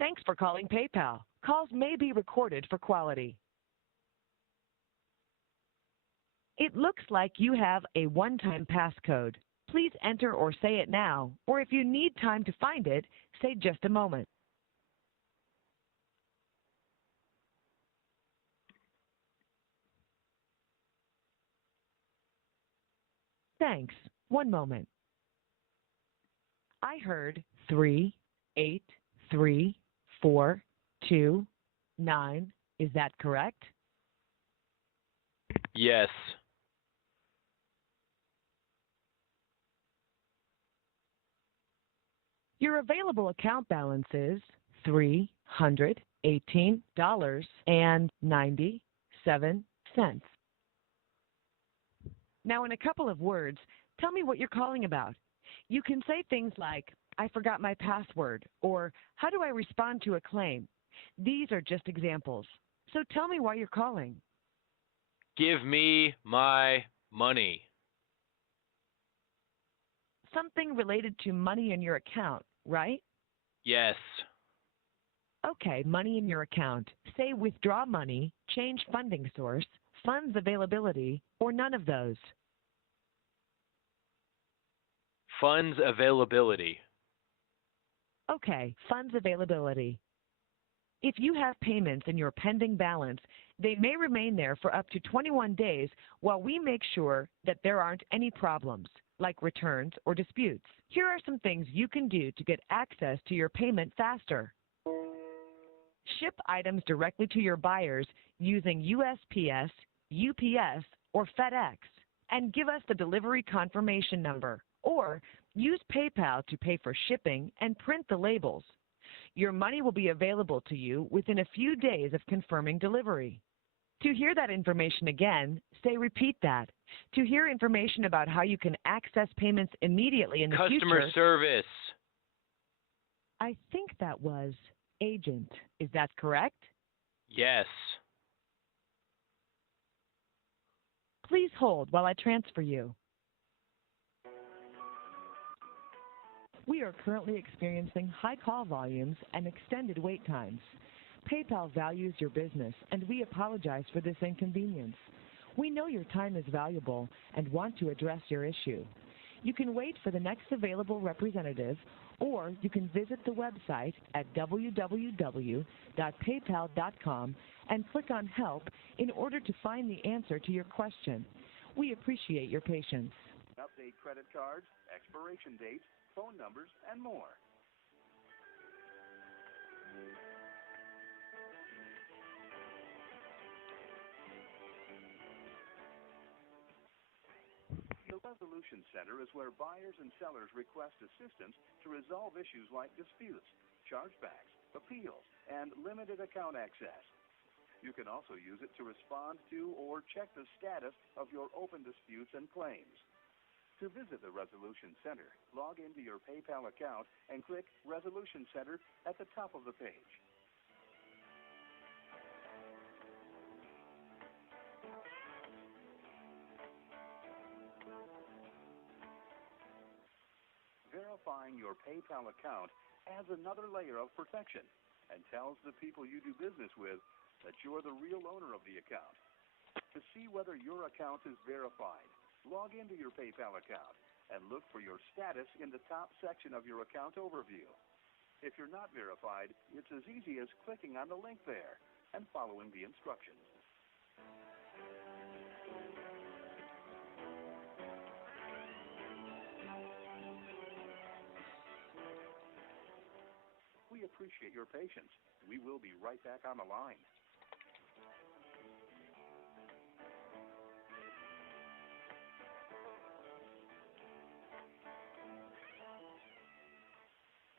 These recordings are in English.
Thanks for calling PayPal. Calls may be recorded for quality. It looks like you have a one-time passcode. Please enter or say it now, or if you need time to find it, say just a moment. Thanks. One moment. I heard 38342 Is that correct? Yes. Your available account balance is $318.97. Now, in a couple of words, tell me what you're calling about. You can say things like, I forgot my password, or how do I respond to a claim? These are just examples. So tell me why you're calling. Give me my money. Something related to money in your account, right? Yes. Okay, money in your account. Say withdraw money, change funding source, funds availability, or none of those. Funds availability. Okay, funds availability. If you have payments in your pending balance, they may remain there for up to 21 days while we make sure that there aren't any problems, like returns or disputes. Here are some things you can do to get access to your payment faster. Ship items directly to your buyers using USPS, UPS, or FedEx, and give us the delivery confirmation number. Or use PayPal to pay for shipping and print the labels. Your money will be available to you within a few days of confirming delivery. To hear that information again, say repeat that. To hear information about how you can access payments immediately in the future... Customer service. I think that was agent. Is that correct? Yes. Please hold while I transfer you. We are currently experiencing high call volumes and extended wait times. PayPal values your business, and we apologize for this inconvenience. We know your time is valuable and want to address your issue. You can wait for the next available representative, or you can visit the website at www.paypal.com and click on Help in order to find the answer to your question. We appreciate your patience. Update credit cards, expiration dates, phone numbers, and more. The Resolution Center is where buyers and sellers request assistance to resolve issues like disputes, chargebacks, appeals, and limited account access. You can also use it to respond to or check the status of your open disputes and claims. To visit the Resolution Center, log into your PayPal account and click Resolution Center at the top of the page. Verifying your PayPal account adds another layer of protection and tells the people you do business with that you're the real owner of the account. To see whether your account is verified, log into your PayPal account and look for your status in the top section of your account overview. If you're not verified, it's as easy as clicking on the link there and following the instructions. We appreciate your patience. We will be right back on the line.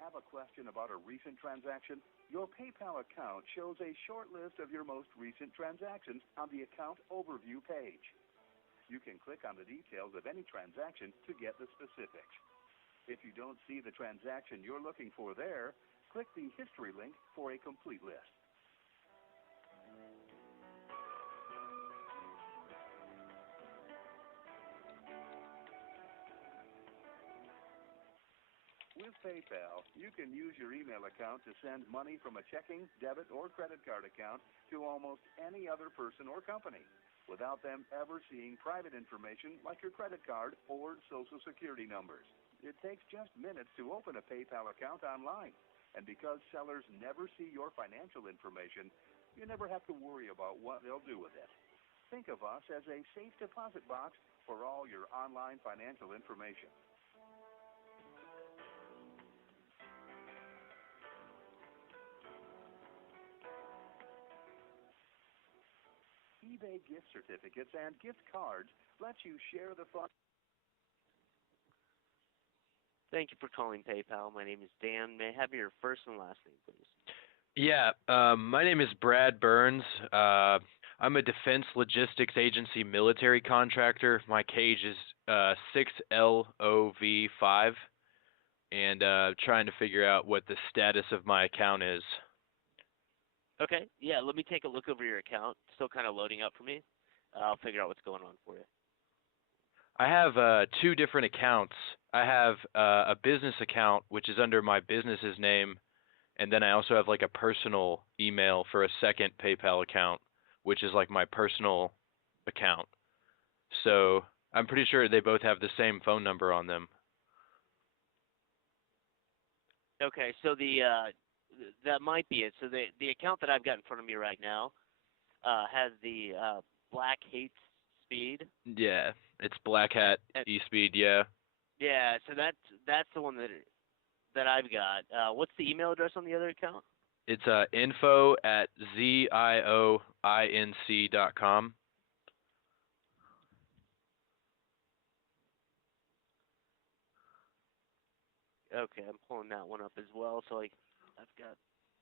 Have a question about a recent transaction? Your PayPal account shows a short list of your most recent transactions on the Account Overview page. You can click on the details of any transaction to get the specifics. If you don't see the transaction you're looking for there, click the History link for a complete list. With With PayPal, you can use your email account to send money from a checking, debit, or credit card account to almost any other person or company without them ever seeing private information like your credit card or social security numbers. It takes just minutes to open a PayPal account online. And because sellers never see your financial information, you never have to worry about what they'll do with it. Think of us as a safe deposit box for all your online financial information. eBay gift certificates and gift cards let you share the fun. Thank you for calling PayPal. My name is Dan. May I have your first and last name, please? Yeah, my name is Brad Burns. I'm a Defense Logistics Agency military contractor. My cage is 6LOV5, and trying to figure out what the status of my account is. Okay, yeah, let me take a look over your account. Still kind of loading up for me. I'll figure out what's going on for you. I have two different accounts. I have a business account, which is under my business's name, and then I also have like a personal email for a second PayPal account, which is like my personal account. So I'm pretty sure they both have the same phone number on them. Okay, so that might be it. So the account that I've got in front of me right now has the Black Hate Speed. Yeah, it's Black Hat eSpeed, yeah. Yeah, so that's the one that I've got. What's the email address on the other account? It's info@zioinc.com. Okay, I'm pulling that one up as well. So I've got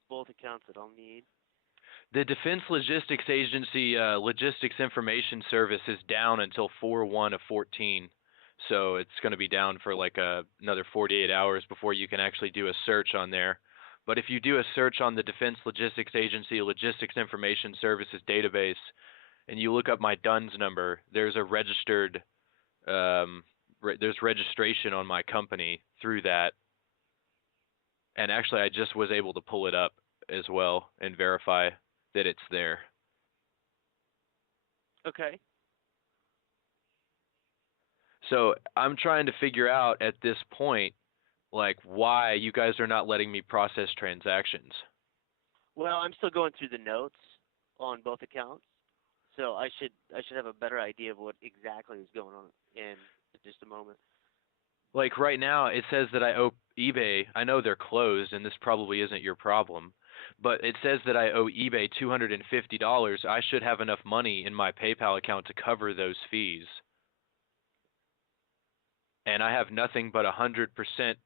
both accounts that I'll need. The Defense Logistics Agency Logistics Information Service is down until 4/1/14, so it's going to be down for like another 48 hours before you can actually do a search on there. But if you do a search on the Defense Logistics Agency Logistics Information Services database, and you look up my DUNS number, there's a registered, there's registration on my company through that. And actually, I just was able to pull it up as well and verify that it's there. Okay. So I'm trying to figure out at this point, like, why you guys are not letting me process transactions. Well, I'm still going through the notes on both accounts, so I should have a better idea of what exactly is going on in just a moment. Like right now, it says that I owe eBay. I know they're closed, and this probably isn't your problem, but it says that I owe eBay $250. I should have enough money in my PayPal account to cover those fees. And I have nothing but 100%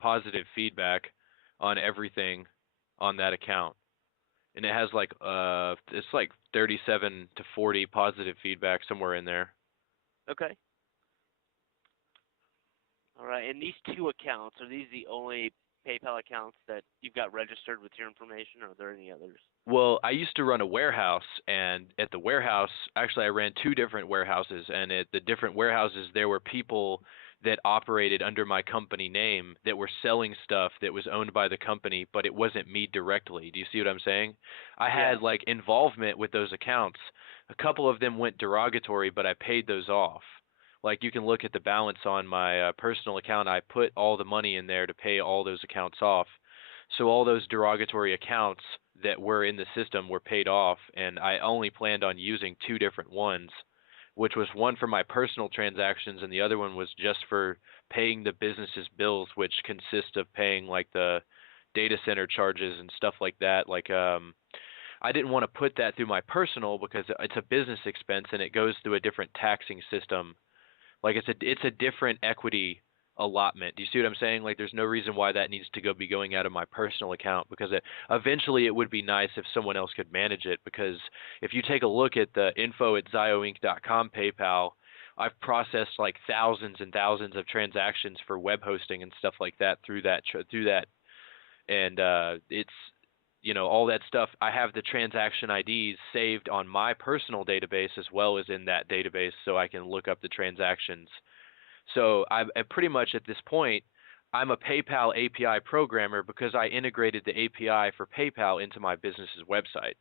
positive feedback on everything on that account. And it has like it's like 37 to 40 positive feedback somewhere in there. Okay. All right, and these two accounts, are these the only PayPal accounts that you've got registered with your information, or are there any others? Well, I used to run a warehouse, and at the warehouse, actually I ran two different warehouses, and at the different warehouses there were people that operated under my company name that were selling stuff that was owned by the company, but it wasn't me directly. Do you see what I'm saying? I had like involvement with those accounts. A couple of them went derogatory, but I paid those off. Like you can look at the balance on my personal account. I put all the money in there to pay all those accounts off. So all those derogatory accounts that were in the system were paid off, and I only planned on using two different ones, which was one for my personal transactions and the other one was just for paying the business's bills, which consist of paying like the data center charges and stuff like that. Like I didn't want to put that through my personal because it's a business expense and it goes through a different taxing system. Like it's a different equity allotment. Do you see what I'm saying? Like there's no reason why that needs to be going out of my personal account, because eventually it would be nice if someone else could manage it, because if you take a look at the info@zioinc.com PayPal, I've processed like thousands and thousands of transactions for web hosting and stuff like that through that and it's all that stuff. I have the transaction IDs saved on my personal database as well as in that database, so I can look up the transactions. So I pretty much at this point, I'm a PayPal API programmer because I integrated the API for PayPal into my business's website.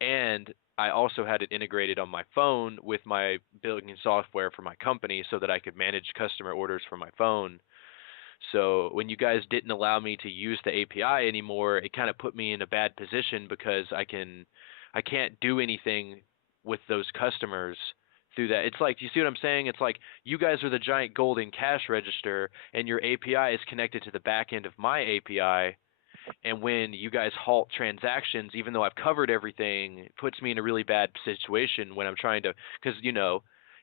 And I also had it integrated on my phone with my billing software for my company so that I could manage customer orders from my phone. So when you guys didn't allow me to use the API anymore, it kind of put me in a bad position because I can't do anything with those customers through that. It's like, you see what I'm saying? It's like you guys are the giant golden cash register and your API is connected to the back end of my API. And when you guys halt transactions, even though I've covered everything, it puts me in a really bad situation when I'm trying to, because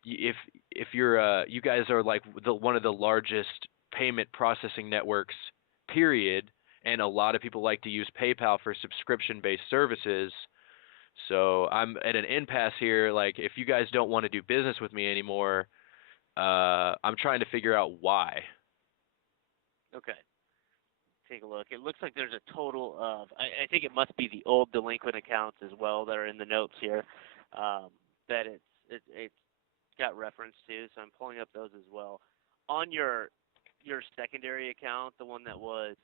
if you're you guys are like one of the largest payment processing networks, period, and a lot of people like to use PayPal for subscription-based services. So I'm at an impasse here. Like, if you guys don't want to do business with me anymore, I'm trying to figure out why. Okay. Take a look. It looks like there's a total of, I think it must be the old delinquent accounts as well that are in the notes here, that it's got reference to. So I'm pulling up those as well. On your secondary account, the one that was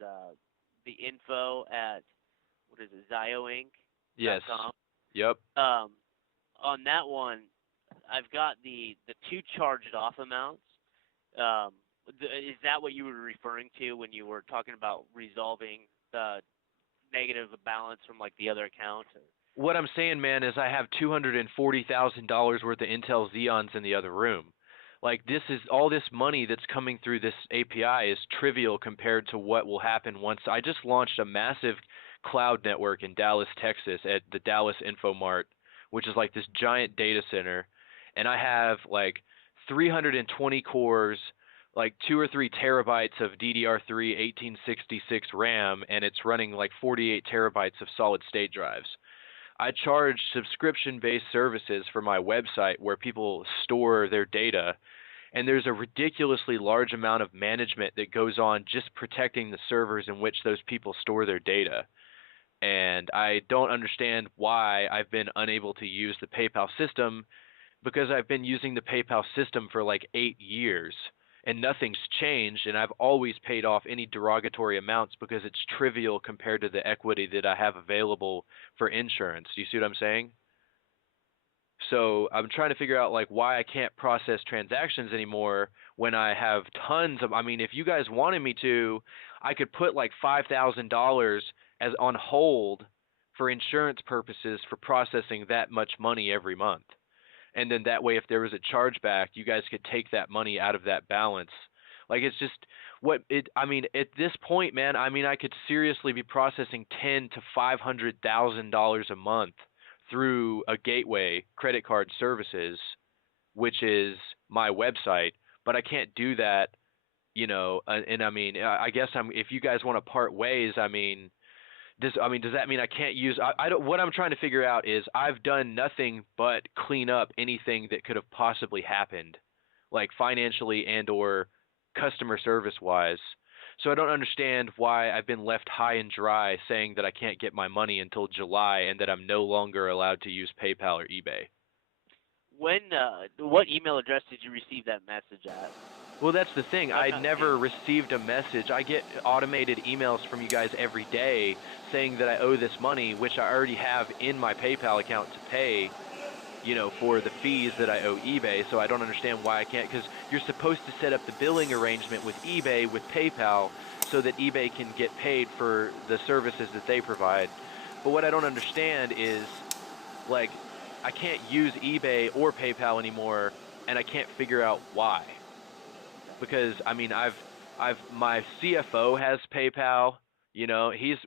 the info at, what is it, ZioInc.com? Yes. Yep. On that one, I've got the two charged off amounts. Is that what you were referring to when you were talking about resolving the negative balance from like the other account? What I'm saying, man, is I have $240,000 worth of Intel Xeons in the other room. Like, this is all this money that's coming through this API is trivial compared to what will happen once I just launched a massive cloud network in Dallas, Texas at the Dallas InfoMart, which is like this giant data center, and I have like 320 cores, like 2 or 3 terabytes of DDR3 1866 RAM, and it's running like 48 terabytes of solid state drives. I charge subscription-based services for my website where people store their data, and there's a ridiculously large amount of management that goes on just protecting the servers in which those people store their data. And I don't understand why I've been unable to use the PayPal system, because I've been using the PayPal system for like 8 years and nothing's changed, and I've always paid off any derogatory amounts because it's trivial compared to the equity that I have available for insurance. Do you see what I'm saying? So I'm trying to figure out like why I can't process transactions anymore when I have tons of, I mean, if you guys wanted me to, I could put like $5,000 as on hold for insurance purposes for processing that much money every month. And then that way, if there was a chargeback, you guys could take that money out of that balance. Like, it's just I mean, at this point, man, I mean, I could seriously be processing $10,000 to $500,000 a month through a gateway credit card services, which is my website, but I can't do that, and I mean, I guess if you guys want to part ways, I mean, does that mean I can't use? I don't. What I'm trying to figure out is I've done nothing but clean up anything that could have possibly happened, like financially and or customer service wise. So I don't understand why I've been left high and dry, saying that I can't get my money until July and that I'm no longer allowed to use PayPal or eBay. When what email address did you receive that message at? Well, that's the thing. I never received a message. I get automated emails from you guys every day saying that I owe this money, which I already have in my PayPal account to pay, for the fees that I owe eBay. So I don't understand why I can't, because you're supposed to set up the billing arrangement with eBay, with PayPal, so that eBay can get paid for the services that they provide. But what I don't understand is, like, I can't use eBay or PayPal anymore, and I can't figure out why. Because I mean, my CFO has PayPal. He's,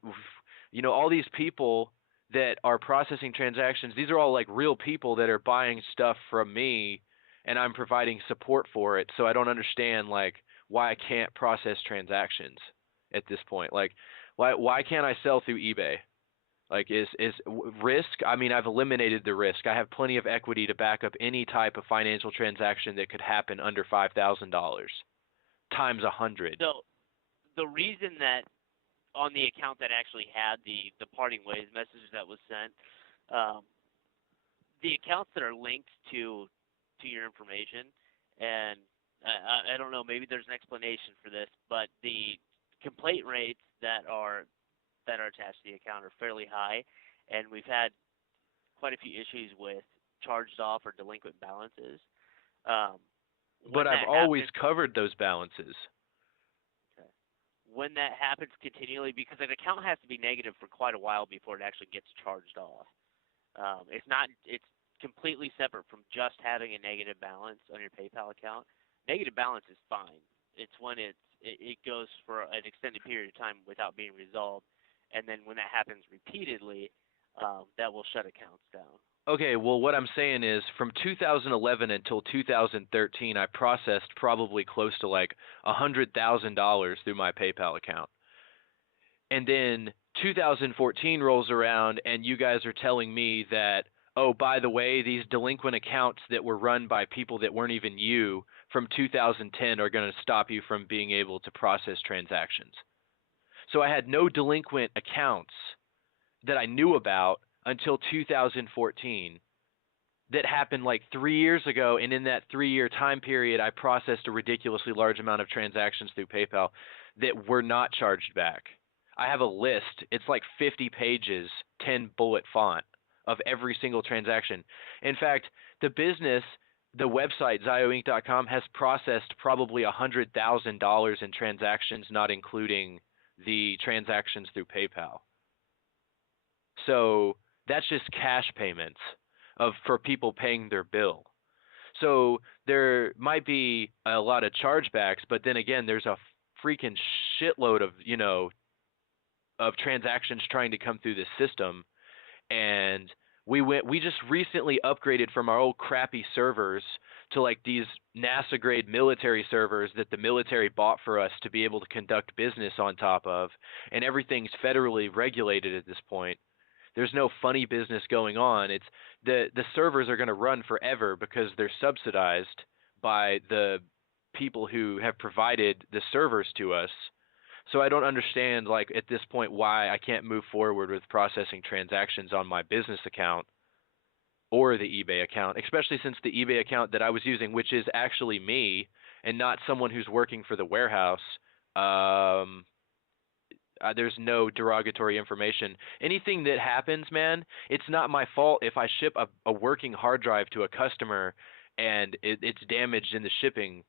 all these people that are processing transactions. These are all like real people that are buying stuff from me, and I'm providing support for it. So I don't understand like why I can't process transactions at this point. Like, why can't I sell through eBay? Like, is risk? I mean, I've eliminated the risk. I have plenty of equity to back up any type of financial transaction that could happen under $5,000 times 100. So the reason that on the account that actually had the parting ways message that was sent, the accounts that are linked to your information, and I don't know, maybe there's an explanation for this, but the complaint rates that are attached to the account are fairly high, and we've had quite a few issues with charged off or delinquent balances. Um, But when I've that always happens, covered those balances. okay, when that happens continually, because an account has to be negative for quite a while before it actually gets charged off. It's not. It's completely separate from just having a negative balance on your PayPal account. Negative balance is fine. It's when it goes for an extended period of time without being resolved, and then when that happens repeatedly, that will shut accounts down. Okay, well, what I'm saying is from 2011 until 2013, I processed probably close to like $100,000 through my PayPal account. And then 2014 rolls around, and you guys are telling me that, oh, by the way, these delinquent accounts that were run by people that weren't even you from 2010 are going to stop you from being able to process transactions. So I had no delinquent accounts that I knew about until 2014 that happened like 3 years ago, and in that 3-year time period, I processed a ridiculously large amount of transactions through PayPal that were not charged back. I have a list. It's like 50 pages, 10 bullet font of every single transaction. In fact, the business, the website, zioinc.com, has processed probably $100,000 in transactions, not including the transactions through PayPal. So that's just cash payments for people paying their bill. So there might be a lot of chargebacks, but then again, there's a freaking shitload of, of transactions trying to come through this system. And we just recently upgraded from our old crappy servers to like these NASA grade military servers that the military bought for us to be able to conduct business on top of, and everything's federally regulated at this point. There's no funny business going on. It's the servers are going to run forever because they're subsidized by the people who have provided the servers to us. So I don't understand, like, at this point, why I can't move forward with processing transactions on my business account or the eBay account, especially since the eBay account that I was using, which is actually me and not someone who's working for the warehouse, there's no derogatory information. Anything that happens, man, it's not my fault if I ship a working hard drive to a customer and it's damaged in the shipping.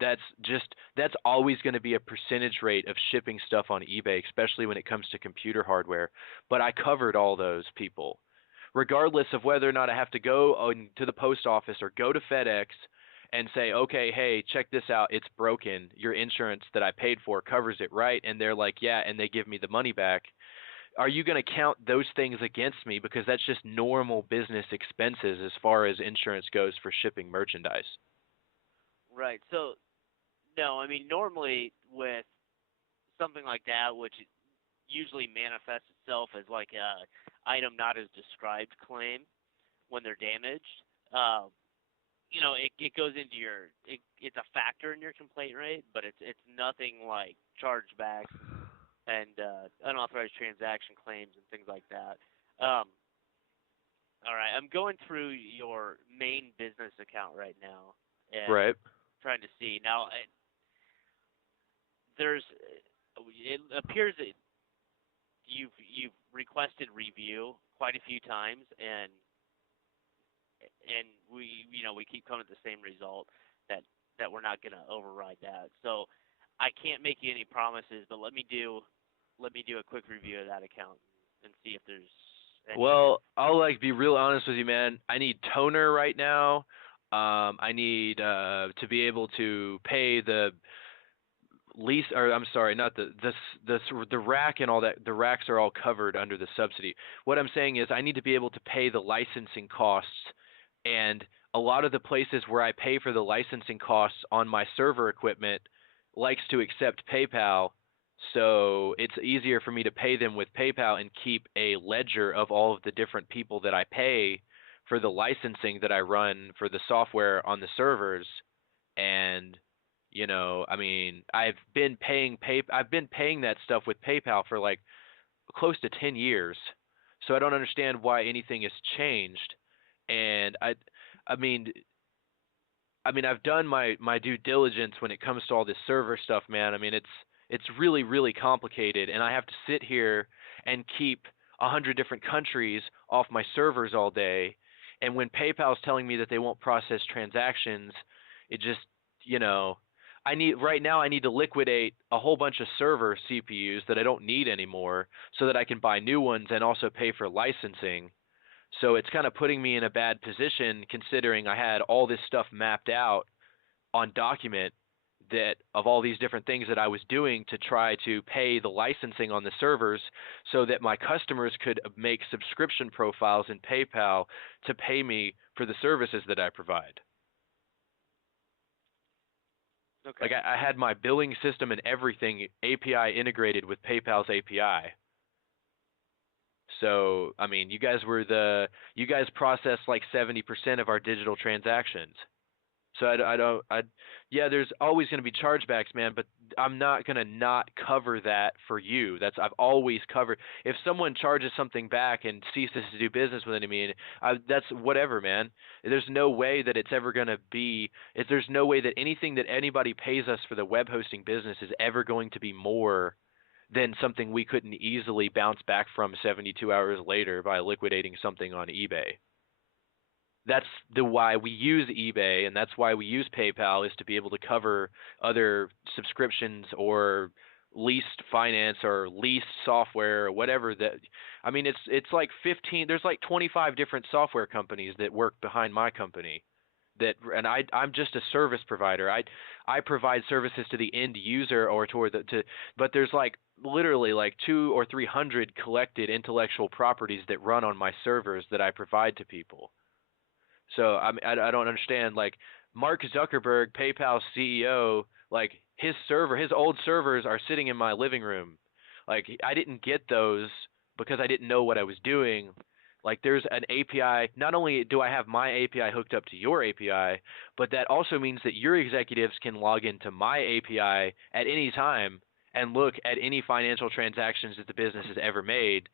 That's always going to be a percentage rate of shipping stuff on eBay, especially when it comes to computer hardware. But I covered all those people, regardless of whether or not I have to go to the post office or go to FedEx and say, okay, hey, check this out, it's broken. Your insurance that I paid for covers it, right? And they're like, yeah, and they give me the money back. Are you going to count those things against me? Because that's just normal business expenses as far as insurance goes for shipping merchandise. Right. So, no, I mean, normally with something like that, which usually manifests itself as like a item not as described claim when they're damaged, it goes into it's a factor in your complaint rate, but it's nothing like chargebacks and unauthorized transaction claims and things like that. All right, I'm going through your main business account right now and Right. trying to see. Now, it appears that you've requested review quite a few times, and we keep coming to the same result that we're not going to override that. So I can't make you any promises, but let me do a quick review of that account and see if there's any. Well, I'll be real honest with you, man. I need toner right now. I need to be able to pay the lease, or I'm sorry, not the rack and all that. The racks are all covered under the subsidy. What I'm saying is I need to be able to pay the licensing costs, and a lot of the places where I pay for the licensing costs on my server equipment likes to accept PayPal, so it's easier for me to pay them with PayPal and keep a ledger of all of the different people that I pay for the licensing that I run for the software on the servers. And I mean, I've been paying that stuff with PayPal for like close to 10 years. So I don't understand why anything has changed. And I mean, I mean, I've done my due diligence when it comes to all this server stuff, man. I mean, it's really, really complicated, and I have to sit here and keep 100 different countries off my servers all day. And when PayPal's telling me that they won't process transactions, it just, you know, right now I need to liquidate a whole bunch of server CPUs that I don't need anymore so that I can buy new ones and also pay for licensing. So it's kind of putting me in a bad position considering I had all this stuff mapped out on document that of all these different things that I was doing to try to pay the licensing on the servers so that my customers could make subscription profiles in PayPal to pay me for the services that I provide. Okay. Like I had my billing system and everything API integrated with PayPal's API. So, I mean, you guys process like 70% of our digital transactions. So yeah, there's always going to be chargebacks, man, but I'm not going to not cover that for you. I've always covered. If someone charges something back and ceases to do business with me, that's whatever, man. There's no way that it's ever going to be, there's no way that anything that anybody pays us for the web hosting business is ever going to be more than something we couldn't easily bounce back from 72 hours later by liquidating something on eBay. That's why we use eBay, and that's why we use PayPal, is to be able to cover other subscriptions or leased finance or leased software or whatever that. I mean, it's like 15. There's like 25 different software companies that work behind my company. I'm just a service provider. I provide services to the end user or but there's like literally like 200 or 300 collected intellectual properties that run on my servers that I provide to people. So I don't understand, like Mark Zuckerberg, PayPal's CEO, like his old servers are sitting in my living room. Like I didn't get those because I didn't know what I was doing. Like there's an API, not only do I have my API hooked up to your API, but that also means that your executives can log into my API at any time and look at any financial transactions that the business has ever made,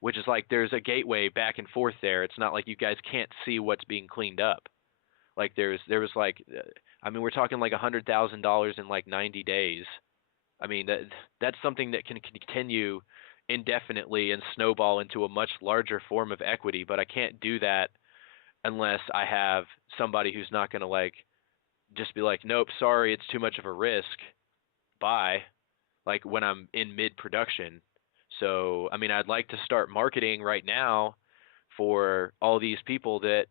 which is like there's a gateway back and forth there. It's not like you guys can't see what's being cleaned up. Like there was like, I mean, we're talking like $100,000 in like 90 days. I mean, that's something that can continue indefinitely and snowball into a much larger form of equity, but I can't do that unless I have somebody who's not going to like just be like, nope, sorry, it's too much of a risk. Bye. Like when I'm in mid-production. So, I mean, I'd like to start marketing right now for all these people that,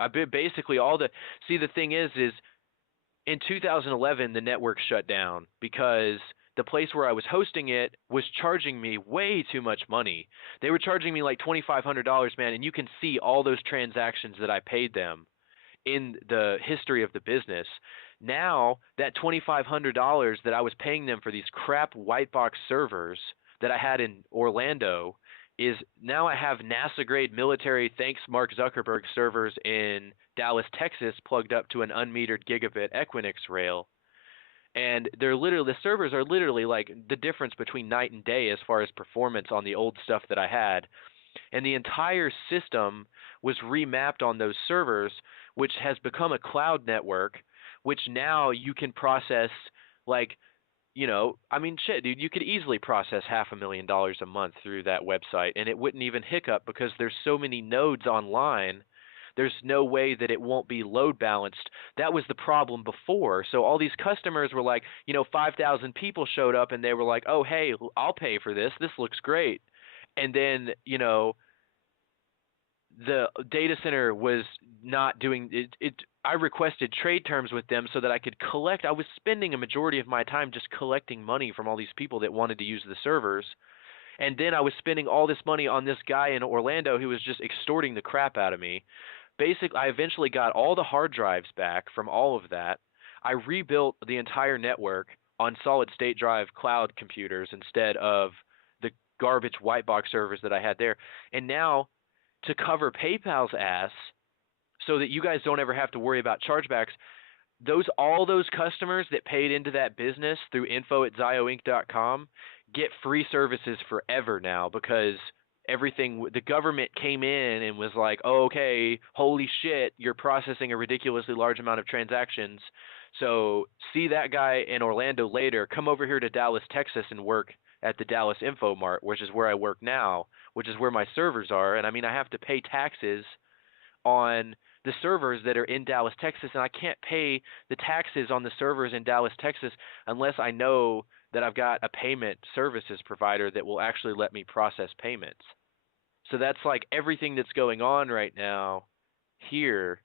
I've been basically the thing is in 2011, the network shut down because the place where I was hosting it was charging me way too much money. They were charging me like $2,500, man, and you can see all those transactions that I paid them in the history of the business. Now, that $2,500 that I was paying them for these crap white box servers that I had in Orlando is now I have NASA-grade military, thanks Mark Zuckerberg, servers in Dallas, Texas, plugged up to an unmetered gigabit Equinix rail. And the servers are literally like the difference between night and day as far as performance on the old stuff that I had. And the entire system was remapped on those servers, which has become a cloud network, which now you can process like, I mean, shit, dude, you could easily process $500,000 a month through that website, and it wouldn't even hiccup because there's so many nodes online. There's no way that it won't be load balanced. That was the problem before. So all these customers were like, 5,000 people showed up and they were like, oh, hey, I'll pay for this. This looks great. And then, the data center was not doing it. I requested trade terms with them so that I could collect. I was spending a majority of my time just collecting money from all these people that wanted to use the servers. And then I was spending all this money on this guy in Orlando who was just extorting the crap out of me. Basically, I eventually got all the hard drives back from all of that. I rebuilt the entire network on solid state drive cloud computers instead of the garbage white box servers that I had there. And now, to cover PayPal's ass so that you guys don't ever have to worry about chargebacks, all those customers that paid into that business through info@zioinc.com get free services forever now because everything, the government came in and was like, oh, okay, holy shit, you're processing a ridiculously large amount of transactions. So see that guy in Orlando later, come over here to Dallas, Texas and work at the Dallas Info Mart, which is where I work now, which is where my servers are. And I mean, I have to pay taxes on the servers that are in Dallas, Texas, and I can't pay the taxes on the servers in Dallas, Texas unless I know that I've got a payment services provider that will actually let me process payments. So that's like everything that's going on right now here.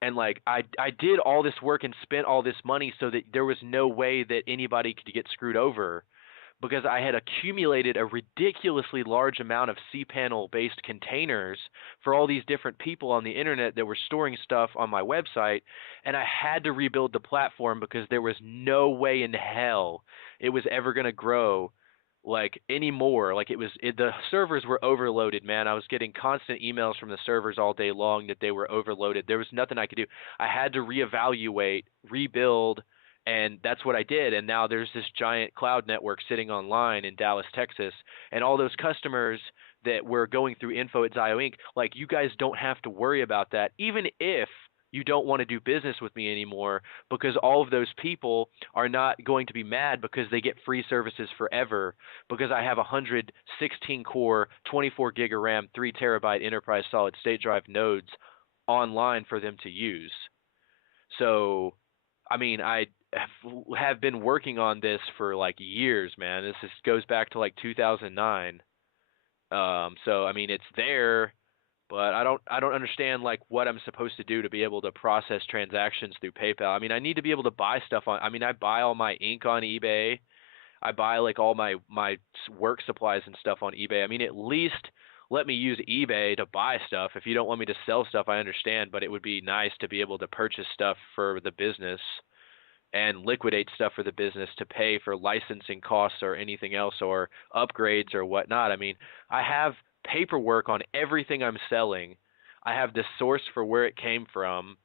And like I did all this work and spent all this money so that there was no way that anybody could get screwed over, because I had accumulated a ridiculously large amount of cPanel based containers for all these different people on the internet that were storing stuff on my website, and I had to rebuild the platform because there was no way in hell it was ever going to grow like anymore. Like the servers were overloaded, man. I was getting constant emails from the servers all day long that they were overloaded. There was nothing I could do. I had to reevaluate, rebuild, and that's what I did. And now there's this giant cloud network sitting online in Dallas, Texas, and all those customers that were going through info at Zio Inc., like, you guys don't have to worry about that, even if you don't want to do business with me anymore, because all of those people are not going to be mad because they get free services forever, because I have 116 core, 24 gig of RAM, 3 terabyte enterprise solid state drive nodes online for them to use. So, I mean, I have been working on this for like years, man. This goes back to like 2009. So I mean, it's there, but I don't understand like what I'm supposed to do to be able to process transactions through PayPal. I mean, I need to be able to buy stuff on. I mean, I buy all my ink on eBay. I buy like all my work supplies and stuff on eBay. I mean, at least let me use eBay to buy stuff. If you don't want me to sell stuff, I understand, but it would be nice to be able to purchase stuff for the business and liquidate stuff for the business to pay for licensing costs or anything else or upgrades or whatnot. I mean, I have paperwork on everything I'm selling. I have the source for where it came from,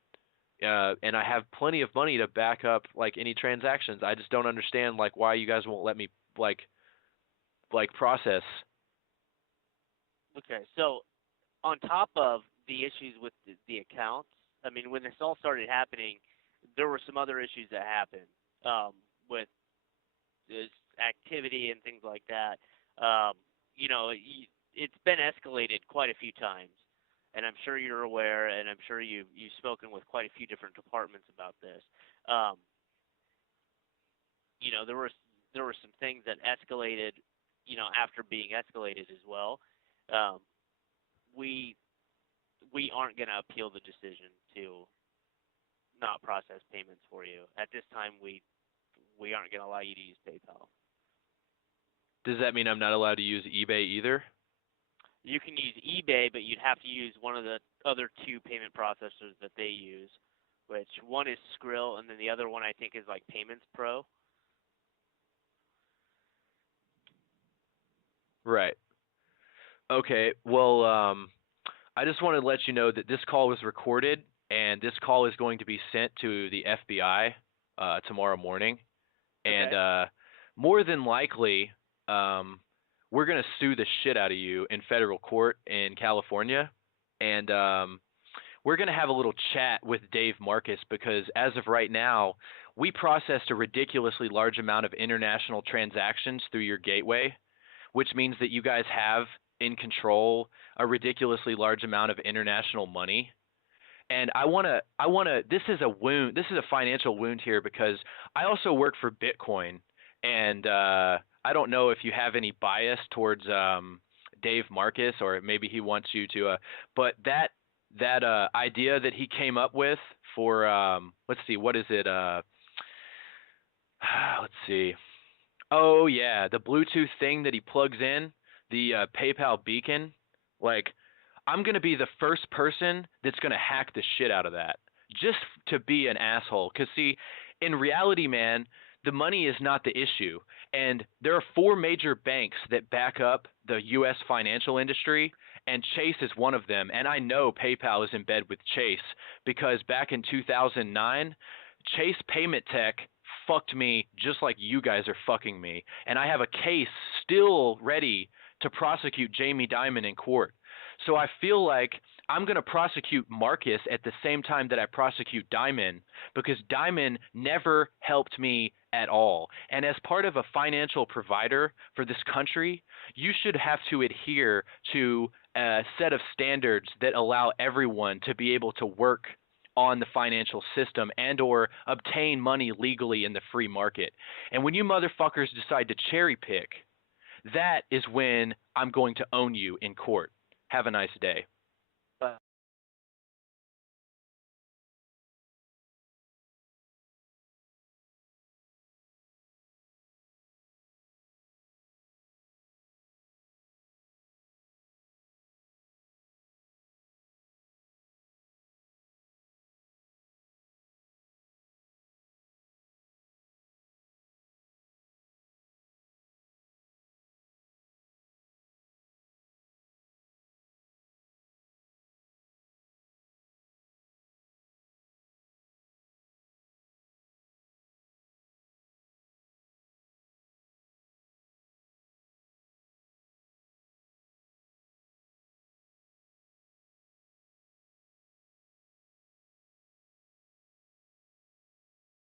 and I have plenty of money to back up like any transactions. I just don't understand like why you guys won't let me like process. Okay, so on top of the issues with the accounts, I mean, when this all started happening, there were some other issues that happened with this activity and things like that. You know, it's been escalated quite a few times, and I'm sure you're aware, and I'm sure you've spoken with quite a few different departments about this. You know, there were some things that escalated, you know, after being escalated as well. We aren't going to appeal the decision to not process payments for you. At this time, we aren't going to allow you to use PayPal. Does that mean I'm not allowed to use eBay either? You can use eBay, but you'd have to use one of the other two payment processors that they use, which one is Skrill, and then the other one I think is like Payments Pro. Right. Okay. Well, I just wanted to let you know that this call was recorded, and this call is going to be sent to the FBI tomorrow morning. Okay. And more than likely, we're going to sue the shit out of you in federal court in California. And we're going to have a little chat with Dave Marcus, because as of right now, we processed a ridiculously large amount of international transactions through your gateway, which means that you guys have in control a ridiculously large amount of international money. And I want to, this is a wound, this is a financial wound here, because I also work for Bitcoin, and I don't know if you have any bias towards Dave Marcus, or maybe he wants you to, but that idea that he came up with for, let's see, what is it? Let's see. Oh yeah, the Bluetooth thing that he plugs in, the PayPal beacon. Like, I'm going to be the first person that's going to hack the shit out of that, just to be an asshole. Because, see, in reality, man, the money is not the issue. And there are 4 major banks that back up the U.S. financial industry, and Chase is one of them. And I know PayPal is in bed with Chase, because back in 2009, Chase Payment Tech fucked me just like you guys are fucking me. And I have a case still ready to prosecute Jamie Dimon in court. So I feel like I'm going to prosecute Marcus at the same time that I prosecute Dimon, because Dimon never helped me at all. And as part of a financial provider for this country, you should have to adhere to a set of standards that allow everyone to be able to work on the financial system and or obtain money legally in the free market. And when you motherfuckers decide to cherry pick, that is when I'm going to own you in court. Have a nice day.